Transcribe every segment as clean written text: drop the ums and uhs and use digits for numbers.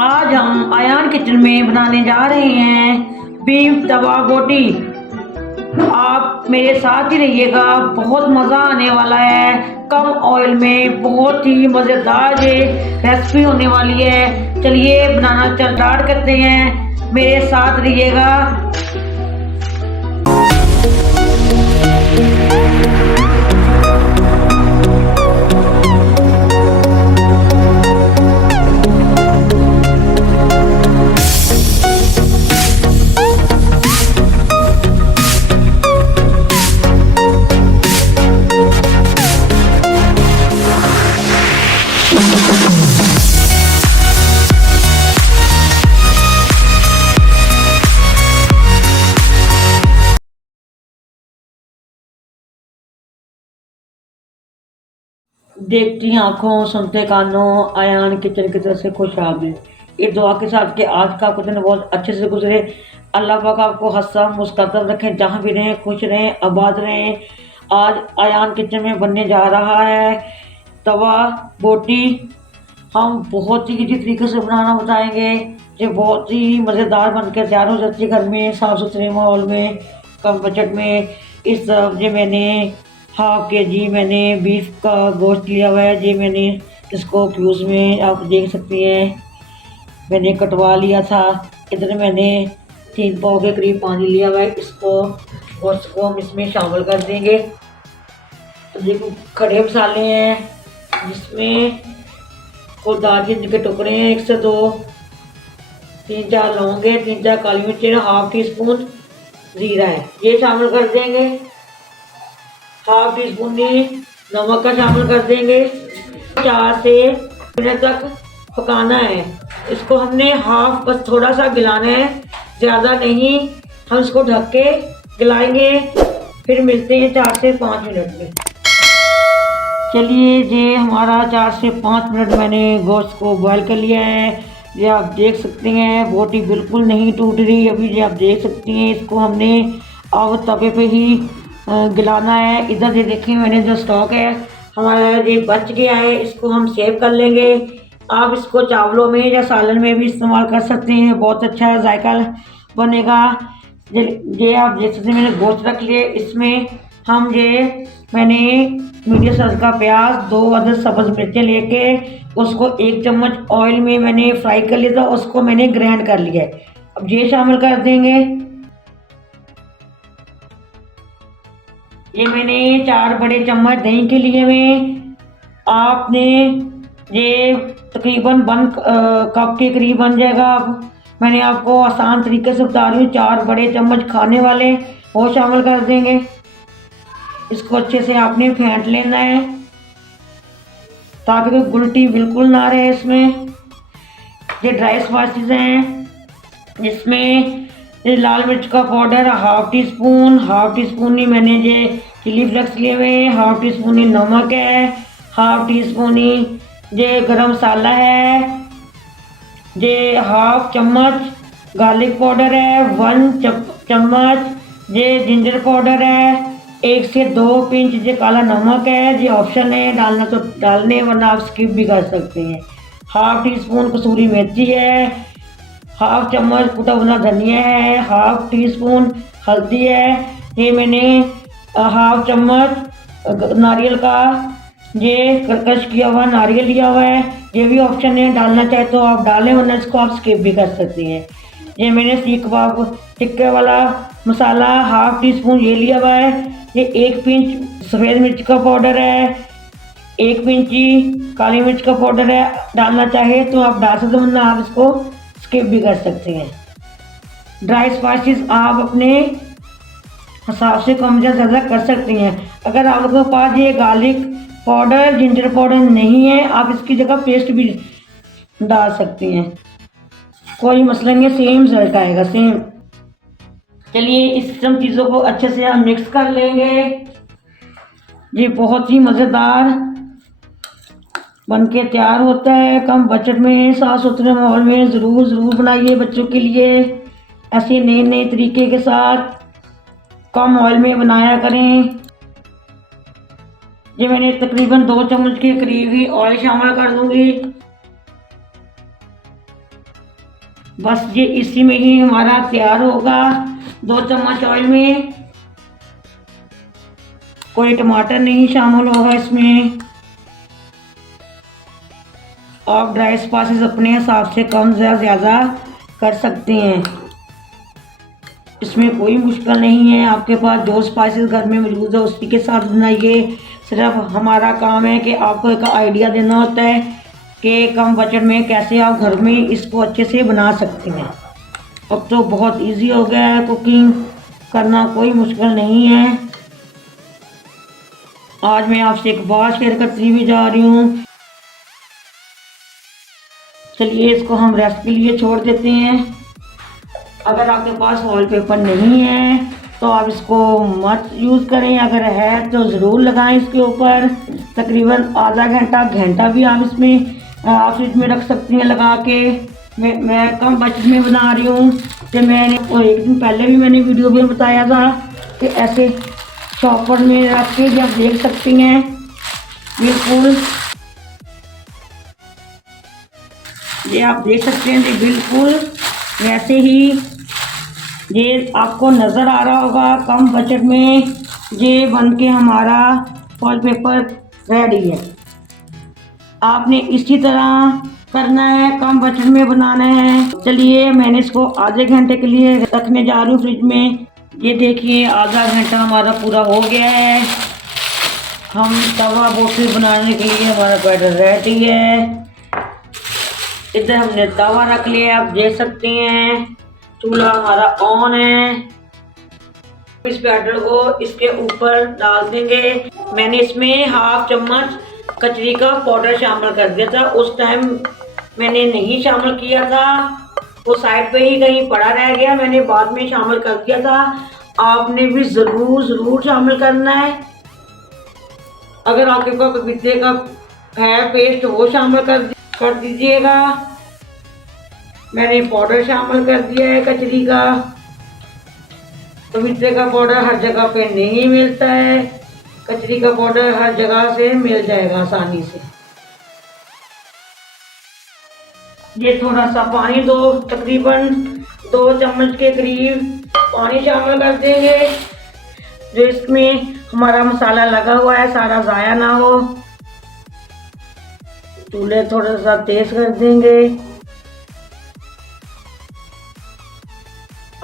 आज हम आयान किचन में बनाने जा रहे हैं बीफ तवा बोटी। आप मेरे साथ ही रहिएगा, बहुत मज़ा आने वाला है। कम ऑयल में बहुत ही मज़ेदार ये रेसिपी होने वाली है। चलिए बनाना स्टार्ट करते हैं, मेरे साथ रहिएगा। देखती आंखों सुनते कानों, आयान किचन की तरफ से खुश आमदीद। ये दुआ के साथ कि आज का आपका दिन बहुत अच्छे से गुजरे। अल्लाह पाक आपको हंसा मुस्कुराता रखें, जहाँ भी रहें खुश रहें, आबाद रहें। आज आयान किचन में बनने जा रहा है तवा बोटी। हम बहुत ही इजी तरीके से बनाना बताएंगे। ये बहुत ही मज़ेदार बनकर तैयार हो जाती है घर में, साफ़ सुथरे माहौल में, कम बजट में। इस तरफ ये मैंने हाफ के जी मैंने बीफ का गोश्त लिया हुआ है। ये मैंने इसको क्यूज में आप देख सकती हैं, मैंने कटवा लिया था। इधर मैंने 3 पाव के करीब पानी लिया हुआ है। इसको गोश्त को हम इसमें शामिल कर देंगे। तो देखो खड़े मसाले हैं, जिसमें कुल दालचीनी के टुकड़े हैं 1 से 2, 3-4 लौंग है, 3-4 काली मिर्च है, हाफ टी स्पून जीरा है, ये शामिल कर देंगे। हाफ टी स्पून नमक का शामिल कर देंगे। 4 से मिनट तक पकाना है। इसको हमने हाफ बस थोड़ा सा गिलाना है, ज़्यादा नहीं। हम इसको ढक के गिलाएंगे, फिर मिलते हैं 4 से 5 मिनट में। चलिए ये हमारा 4 से 5 मिनट मैंने गोश्त को बॉयल कर लिया है। ये आप देख सकते हैं बोटी बिल्कुल नहीं टूट रही अभी, ये आप देख सकती हैं। इसको हमने अब तवे पे ही गिलाना है। इधर ये देखिए मैंने जो स्टॉक है हमारा ये बच गया है, इसको हम सेव कर लेंगे। आप इसको चावलों में या सालन में भी इस्तेमाल कर सकते हैं, बहुत अच्छा जायका बनेगा। ये आप देख सकते हैं मैंने गोश्त रख लिए। इसमें हम ये मैंने मीडियम साइज का प्याज, 2 अदद सब्ज़ मिर्चें लेके उसको 1 चम्मच ऑयल में मैंने फ्राई कर लिया था, उसको मैंने ग्राइंड कर लिया है। अब ये शामिल कर देंगे। ये मैंने 4 बड़े चम्मच दही के लिए में आपने ये तकरीबन 1 कप के करीब बन जाएगा। अब मैंने आपको आसान तरीके से बता रही हूँ, 4 बड़े चम्मच खाने वाले वो शामिल कर देंगे। इसको अच्छे से आपने फेंट लेना है ताकि कोई गुलटी बिल्कुल ना रहे इसमें। ये ड्राई स्पाइसेस हैं, जिसमें ये लाल मिर्च का पाउडर हाफ टी स्पून ही मैंने ये चिली फ्लेक्स लिए हुए, हाफ टी स्पून ही नमक है, हाफ टी स्पून ही ये गरम मसाला है, ये हाफ चम्मच गार्लिक पाउडर है, 1 चम्मच ये जिंजर पाउडर है, 1 से 2 पिंच ये काला नमक है। ये ऑप्शन है, डालना तो डालने वरना आप स्किप भी कर सकते हैं। हाफ टी स्पून कसूरी मेथी है, हाफ चम्मच कुटा भुना धनिया है, हाफ टी स्पून हल्दी है। ये मैंने हाफ चम्मच नारियल का ये क्रश किया हुआ नारियल लिया हुआ है। ये भी ऑप्शन है, डालना चाहे तो आप डालें वरना इसको आप स्किप भी कर सकते हैं। ये मैंने सीख कबाब टिक्के वाला मसाला हाफ टी स्पून ये लिया हुआ है। ये 1 पिंच सफ़ेद मिर्च का पाउडर है, 1 पिंच काली मिर्च का पाउडर है। डालना चाहे तो आप डाल सकते हैं वरना आप इसको स्किप भी कर सकते हैं। ड्राई स्पाइसेस आप अपने हिसाब से कम या ज़्यादा कर सकते हैं। अगर आप लोगों के पास ये गार्लिक पाउडर जिंजर पाउडर नहीं है, आप इसकी जगह पेस्ट भी डाल सकते हैं, कोई मसला नहीं है, सेम रिजल्ट आएगा सेम। चलिए इस सब चीज़ों को अच्छे से हम मिक्स कर लेंगे। ये बहुत ही मज़ेदार बनके तैयार होता है, कम बजट में, साफ़ सुथरे माहौल में। ज़रूर बनाइए बच्चों के लिए, ऐसे नए तरीके के साथ कम ऑयल में बनाया करें। ये मैंने तकरीबन 2 चम्मच के करीब ही ऑयल शामिल कर दूंगी। बस ये इसी में ही हमारा तैयार होगा। 2 चम्मच ऑयल में, कोई टमाटर नहीं शामिल होगा इसमें। आप ड्राई स्पाइसेस अपने हिसाब से कम या ज़्यादा कर सकते हैं, इसमें कोई मुश्किल नहीं है। आपके पास जो स्पाइसेस घर में मौजूद है उसी के साथ बनाइए। सिर्फ हमारा काम है कि आपको एक आइडिया देना होता है कि कम बजट में कैसे आप घर में इसको अच्छे से बना सकते हैं। अब तो बहुत इजी हो गया है, कुकिंग करना कोई मुश्किल नहीं है। आज मैं आपसे एक बात शेयर करती हुई जा रही हूँ। चलिए इसको हम रेस्ट के लिए छोड़ देते हैं। अगर आपके पास वॉलपेपर नहीं है तो आप इसको मत यूज़ करें, अगर है तो ज़रूर लगाएं इसके ऊपर। तकरीबन आधा घंटा घंटा भी आप इसमें आप फ्रिज में रख सकती हैं लगा के। मैं कम बजट में बना रही हूँ। कि मैंने एक दिन पहले भी मैंने वीडियो में बताया था कि ऐसे शॉपर में रख के जब देख सकती हैं बिल्कुल ये आप देख सकते हैं, बिल्कुल वैसे ही ये आपको नज़र आ रहा होगा। कम बजट में ये बन के हमारा वॉलपेपर रेडी है। आपने इसी तरह करना है, कम बजट में बनाना है। चलिए मैंने इसको आधे घंटे के लिए रखने जा रही हूँ फ्रिज में। ये देखिए आधा घंटा हमारा पूरा हो गया है। हम तवा बोटी बनाने के लिए हमारा बैटर रेडी है। इधर हमने तवा रख लिया, आप देख सकते हैं। चूल्हा हमारा ऑन है। इस बैटर को इसके ऊपर डाल देंगे। मैंने इसमें हाफ चम्मच कचरी का पाउडर शामिल कर दिया था। उस टाइम मैंने नहीं शामिल किया था, वो साइड पे ही कहीं पड़ा रह गया, मैंने बाद में शामिल कर दिया था। आपने भी ज़रूर शामिल करना है। अगर आपके पास पपीते का है पेस्ट वो शामिल कर दीजिएगा। मैंने पाउडर शामिल कर दिया है कचरी का। पपीते का पाउडर हर जगह पे नहीं मिलता है, कचरी का पाउडर हर जगह से मिल जाएगा आसानी से। ये थोड़ा सा पानी तकरीबन 2 चम्मच के करीब पानी शामिल कर देंगे, जो इसमें हमारा मसाला लगा हुआ है सारा ज़ाया ना हो। चूल्हे थोड़ा सा तेज कर देंगे।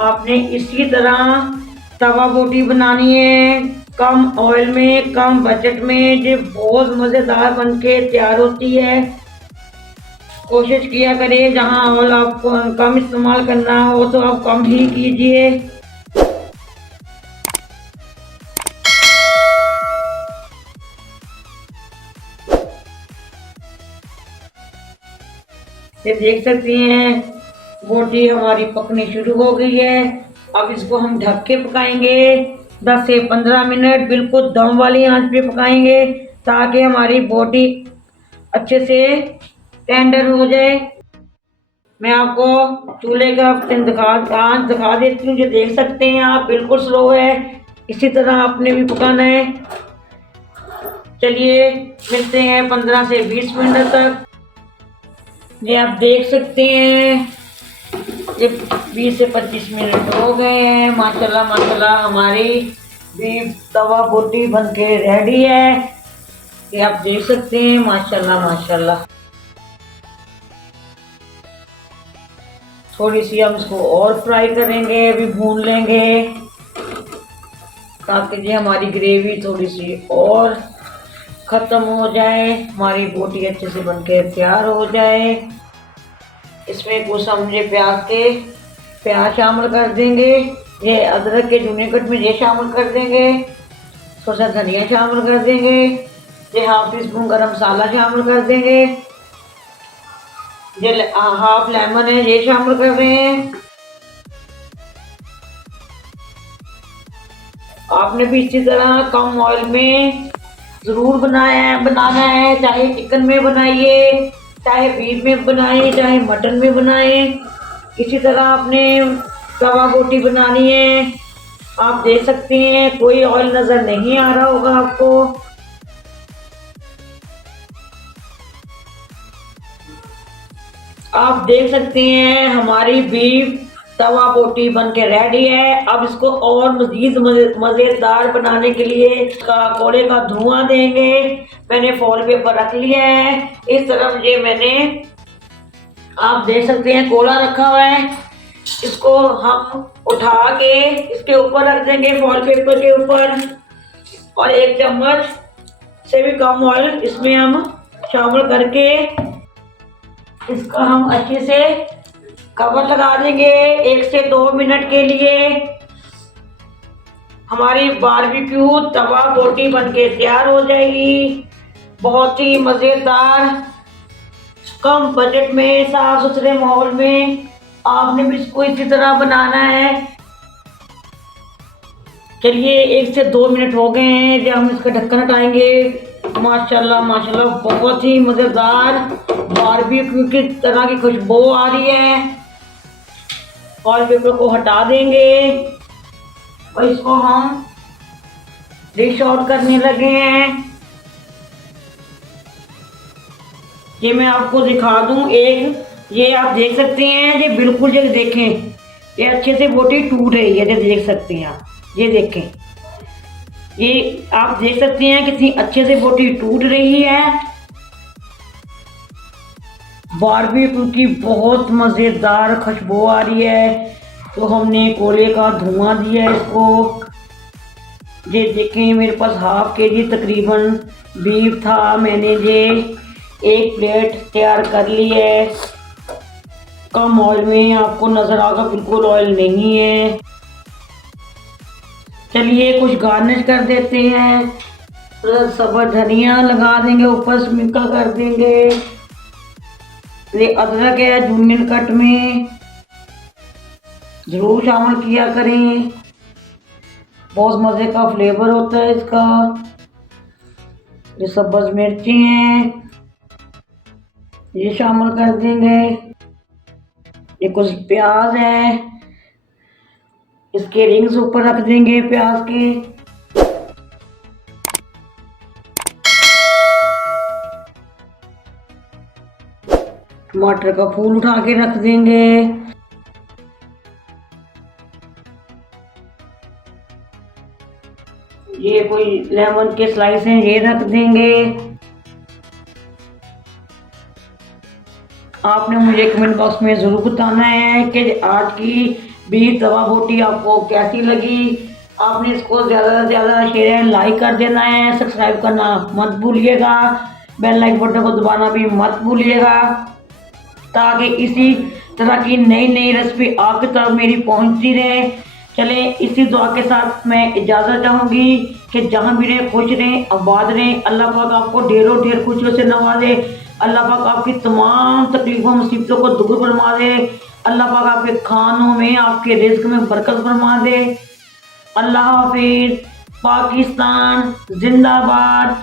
आपने इसी तरह तवा बोटी बनानी है, कम ऑयल में, कम बजट में। ये बहुत मज़ेदार बनके तैयार होती है। कोशिश किया करें जहां ऑयल आपको कम इस्तेमाल करना हो तो आप कम ही कीजिए। ये देख सकती हैं बोटी हमारी पकनी शुरू हो गई है। अब इसको हम ढक के पकाएंगे 10 से 15 मिनट, बिल्कुल दम वाली आंच पे पकाएंगे ताकि हमारी बोटी अच्छे से टेंडर हो जाए। मैं आपको चूल्हे का आंच दिखा देती हूँ, जो देख सकते हैं आप, बिल्कुल स्लो है। इसी तरह आपने भी पकाना है। चलिए मिलते हैं 15 से 20 मिनट तक। ये आप देख सकते हैं ये 20 से 25 मिनट हो गए हैं। माशाल्लाह हमारी बीफ तवा बोटी बनके रेडी है। ये आप देख सकते हैं माशाल्लाह। थोड़ी सी हम इसको और फ्राई करेंगे, अभी भून लेंगे ताकि ये हमारी ग्रेवी थोड़ी सी और ख़त्म हो जाए, हमारी बोटी अच्छे से बनके तैयार हो जाए। इसमें कुछ हम ये प्याज शामिल कर देंगे। ये अदरक के जूने कट में ये शामिल कर देंगे। थोड़ा सा धनिया शामिल कर देंगे। ये हाफ टी स्पून गरम मसाला शामिल कर देंगे। ये हाफ लेमन है ये शामिल कर रहे हैं। आपने भी इसी तरह कम ऑयल में ज़रूर बनाना है, चाहे चिकन में बनाइए, चाहे बीफ में बनाए, चाहे मटन में बनाए। इसी तरह आपने तवा बोटी बनानी है। आप देख सकते हैं कोई ऑयल नज़र नहीं आ रहा होगा आपको। आप देख सकते हैं हमारी बीफ तवा बोटी बन के रेडी है। अब इसको और मजीद मज़ेदार बनाने के लिए इसका कोले का धुआं देंगे। मैंने फॉल पेपर रख लिया है। इस तरफ ये मैंने आप देख सकते हैं कोला रखा हुआ है। इसको हम उठा के इसके ऊपर रख देंगे फॉल पेपर के ऊपर, और 1 चम्मच से भी कम ऑयल इसमें हम शामिल करके इसका हम अच्छे से कवर लगा देंगे 1 से 2 मिनट के लिए। हमारी बारबेक्यू तवा बोटी बनके तैयार हो जाएगी। बहुत ही मज़ेदार, कम बजट में, साफ सुथरे माहौल में आपने भी इसको इसी तरह बनाना है। चलिए 1 से 2 मिनट हो गए हैं, जब हम इसका ढक्कन हटाएंगे। माशाल्लाह माशाल्लाह बहुत ही मज़ेदार बारबेक्यू की तरह की खुशबू आ रही है। फॉल पेपर को हटा देंगे और इसको हम डिश आउट करने लगे हैं। ये मैं आपको दिखा दूं, एक ये आप देख सकते हैं, ये बिल्कुल ये देखें, ये अच्छे से बोटी टूट रही है, ये देख सकते हैं आप, ये देखें, ये आप देख सकते हैं कितनी अच्छे से बोटी टूट रही है। बारबेक्यू की बहुत मज़ेदार खुशबू आ रही है। तो हमने कोले का धुआं दिया है इसको। ये देखें मेरे पास हाफ केजी तकरीबन बीफ था, मैंने ये 1 प्लेट तैयार कर ली है। कम ऑयल में, आपको नज़र आएगा बिल्कुल ऑयल नहीं है। चलिए कुछ गार्निश कर देते हैं, सब्ज़ धनिया लगा देंगे, ऊपर स्प्रिंकल कर देंगे। ये अदरक है जूनियन कट में, ज़रूर शामिल किया करें, बहुत मज़े का फ्लेवर होता है इसका। ये सब्ज़ मिर्ची हैं, ये शामिल कर देंगे। ये कुछ प्याज है, इसके रिंग्स ऊपर रख देंगे प्याज के। टमाटर का फूल उठा के रख देंगे। ये कोई लेमन के स्लाइस हैं, ये रख देंगे। आपने मुझे कमेंट बॉक्स में ज़रूर बताना है कि आज की बीफ तवा बोटी आपको कैसी लगी। आपने इसको ज़्यादा से ज़्यादा शेयर एंड लाइक कर देना है, सब्सक्राइब करना मत भूलिएगा, बेल लाइक बटन को दबाना भी मत भूलिएगा, ताकि इसी तरह की नई नई रेसिपी आपकी तरफ मेरी पहुंचती रहे। चलें, इसी दुआ के साथ मैं इजाज़त चाहूँगी कि जहाँ भी रहें खुश रहें, आबाद रहें। अल्लाह पाक आपको ढेरों ढेर खुशियों से नवाजे। अल्लाह पाक आपकी तमाम तकलीफ़ों मुसीबतों को दूर फरमा दे। अल्लाह पाक आपके खानों में, आपके रिज़्क में बरकत फरमा दे। अल्लाह हाफिज़। पाकिस्तान जिंदाबाद।